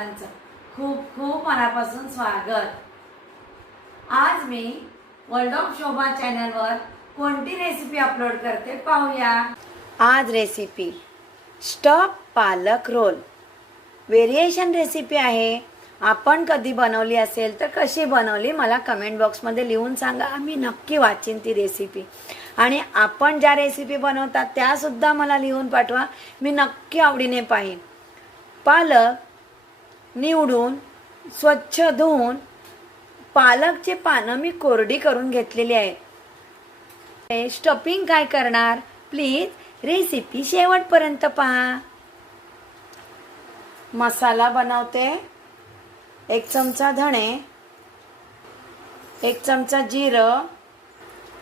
सर्वांचं खूप खूप मनापासून स्वागत. आज मी वर्ल्ड ऑफ शोभा चॅनलवर कोणती रेसिपी अपलोड करते पाहूया. आज रेसिपी स्टॉप पालक रोल. व्हेरिएशन रेसिपी आहे. आपण कधी बनवली असेल तर कशी बनवली मला कमेंट बॉक्समध्ये लिहून सांगा. मी नक्की वाचीन ती रेसिपी आणि आपण ज्या रेसिपी बनवतात त्यासुद्धा मला लिहून पाठवा. मी नक्की आवडीने पाहीन. पालक निवडून स्वच्छ धुवून पालकचे पानं मी कोरडी करून घेतलेली आहे. स्टफिंग काय करणार? प्लीज रेसिपी शेवटपर्यंत पहा. मसाला बनवते. एक चमचा धणे. एक चमचा जिरं.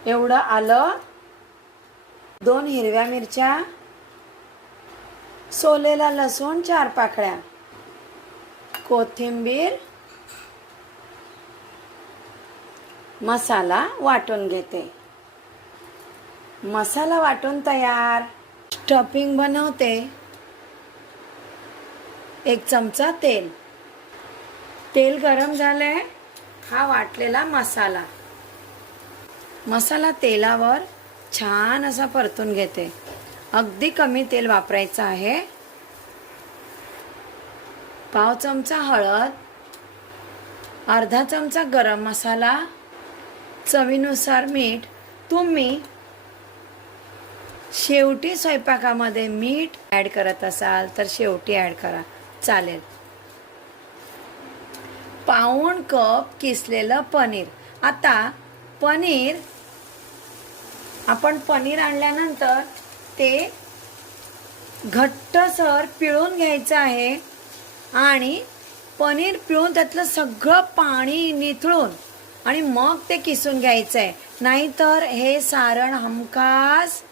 एवढं आलं. दोन हिरव्या मिरच्या. सोलेला लसूण चार पाकळ्या. कोथिंबीर मसाला वाटून घेते. मसाला वाटून तयार. स्टफिंग बनवते. एक चमचा तेल. तेल गरम झालंय. हा वाटलेला मसाला. मसाला तेलावर छान असा परतून घेते. अगदी कमी तेल वापरायचं आहे. पाव चमचा हळद अर्धा चमचा गरम मसाला चवीनुसार मीठ. तुम्ही शेवटी स्वयंपाकामध्ये मीठ ॲड करत असाल तर शेवटी ॲड करा. चालेल. पाऊण कप किसलेलं पनीर. आता पनीर आपण पनीर आणल्यानंतर ते घट्टसर पिळून घ्यायचं आहे. आणि पनीर पिळून त्यातलं सगळं पाणी निथळून आणि मग ते किसून घ्यायचं आहे नाहीतर हे सारण हमखास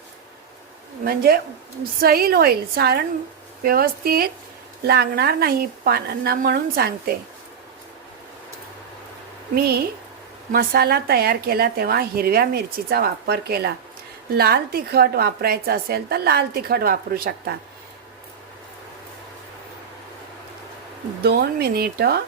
म्हणजे सैल होईल. सारण व्यवस्थित लागणार नाही पानांना म्हणून सांगते. मी मसाला तयार केला तेव्हा हिरव्या मिरचीचा वापर केला. लाल तिखट वापरायचं असेल तर लाल तिखट वापरू शकता. दोन मिनिटं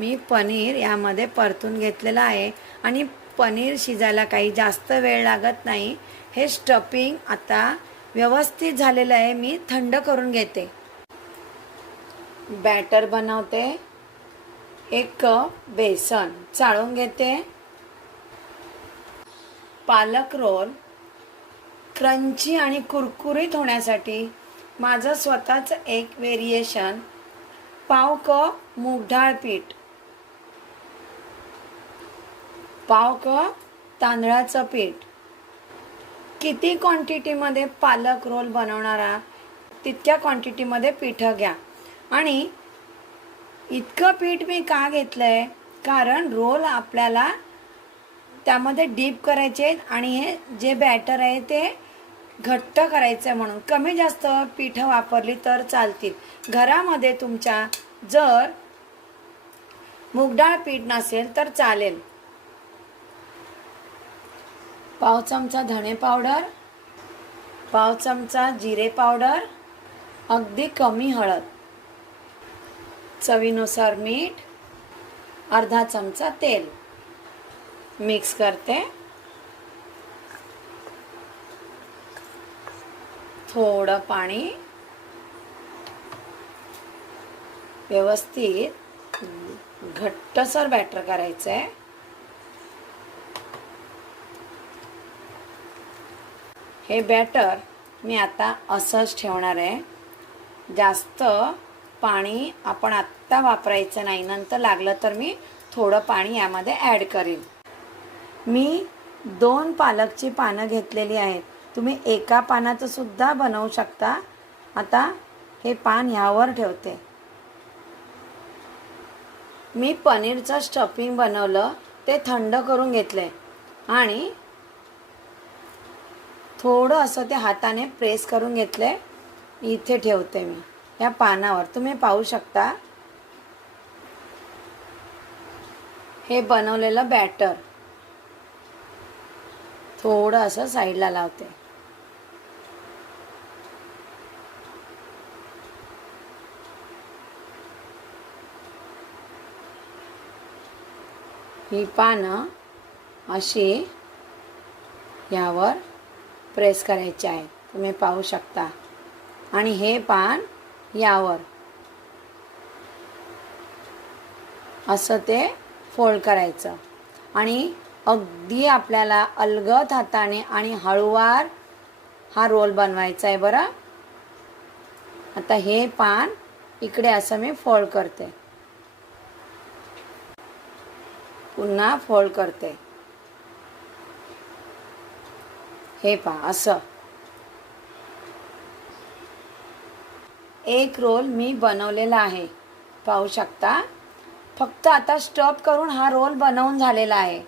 मी पनीर यामध्ये परतून घेतलेलं आहे. आणि पनीर शिजायला काही जास्त वेळ लागत नाही. हे स्टफिंग आता व्यवस्थित झालेलं आहे. मी थंड करून घेते. बॅटर बनवते. एक कप बेसन चाळून घेते. पालक रोल क्रंची आणि कुरकुरीत होण्यासाठी माझं स्वतःचं एक व्हेरिएशन पाव कप मूग डाळ पीठ. पाव कप तांदळाचं पीठ. किती क्वांटिटीमध्ये पालक रोल बनवणारा तितक्या क्वांटिटीमध्ये पिठं घ्या. आणि इतकं पीठ मी का घेतलं आहे कारण रोल आपल्याला त्यामध्ये डीप करायचे आहेत आणि हे जे बॅटर आहे ते घट्ट करायचं आहे म्हणून. कमी जास्त पिठं वापरली तर चालतील. घरामध्ये तुमच्या जर मुगडाळ पीठ नसेल तर चालेल. पाव चमचा धणे पावडर पाव चमचा जिरे पावडर अगदी कमी हळद चवीनुसार मीठ अर्धा चमचा तेल. मिक्स करते. थोडं पाणी व्यवस्थित घट्टसर बॅटर करायचं आहे हे बॅटर मी आता असंच ठेवणार आहे. जास्त पाणी आपण आत्ता वापरायचं नाही नंतर लागलं तर मी थोडं पाणी यामध्ये ॲड करेन. मी दोन पालकची पानं घेतलेली आहेत. तुम्ही एका पानाचं सुद्धा बनवू शकता. आता हे पान ह्यावर ठेवते. मी पनीरचं स्टफिंग बनवलं ते थंड करून घेतले. आणि थोडं असं ते हाताने प्रेस करून घेतले. इथे ठेवते मी या पानावर. तुम्ही पाहू शकता. हे बनवलेलं बॅटर थोडं असं साईडला लावते. ही पानं अशी यावर प्रेस करायची आहे. तुम्ही पाहू शकता. आणि हे पान यावर. असं ते फोल्ड करायचं. आणि अगदी आपल्याला अलगद हाताने आणि हळूवार हा रोल बनवायचा आहे बरं. आता हे पान इकडे असं मी फोल्ड करते. पुन्हा फोल्ड करते. हे पहा असं. एक रोल मी बनवलेला आहे. पाहू शकता? फक्त आता स्टॉप करून हा रोल बनवून झालेला आहे.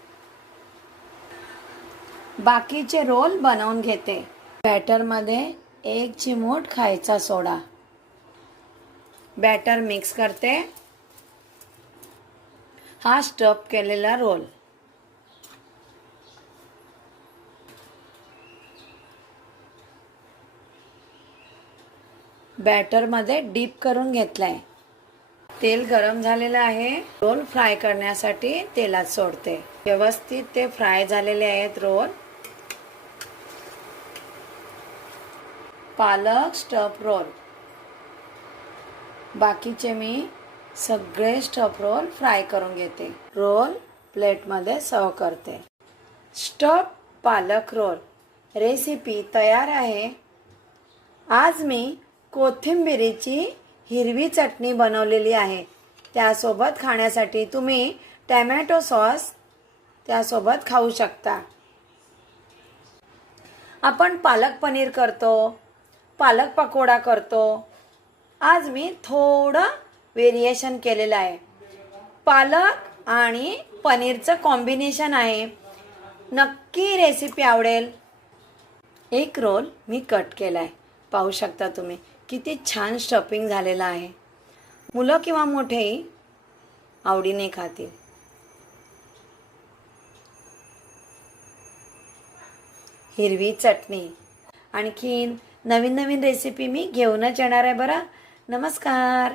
बाकीचे रोल बनवून घेते. बॅटरमध्ये एक चिमूट खायचा सोडा. बॅटर मिक्स करते. हा स्टफ केलेला रोल. बॅटरमध्ये डीप करून घेतलाय. तेल गरम झालेलं आहे. रोल फ्राय करण्यासाठी तेलात सोडते. व्यवस्थित ते फ्राय झालेले आहेत रोल. पालक स्टफ रोल. बाकीचे मी सगळे स्टफ रोल फ्राय करून घेते. रोल प्लेटमध्ये सर्व करते. स्टफ पालक रोल. रेसिपी तयार आहे. आज मी कोथिंबिरीची हिरवी चटणी बनवलेली आहे. त्यासोबत खाण्यासाठी तुम्ही टॅमॅटो सॉस त्यासोबत खाऊ शकता. आपण पालक पनीर करतो पालक पकोडा करतो. आज मी थोडं व्हेरिएशन केलेलं आहे. पालक आणि पनीरचं कॉम्बिनेशन आहे. नक्की रेसिपी आवडेल. एक रोल मी कट केला आहे पाहू शकता तुम्ही किती छान स्टफिंग झालेलं आहे. मुलं किंवा मोठेही आवडीने खातील. हिरवी चटणी. आणखीन नवीन नवीन रेसिपी मी घेऊनच येणार आहे बरं. नमस्कार.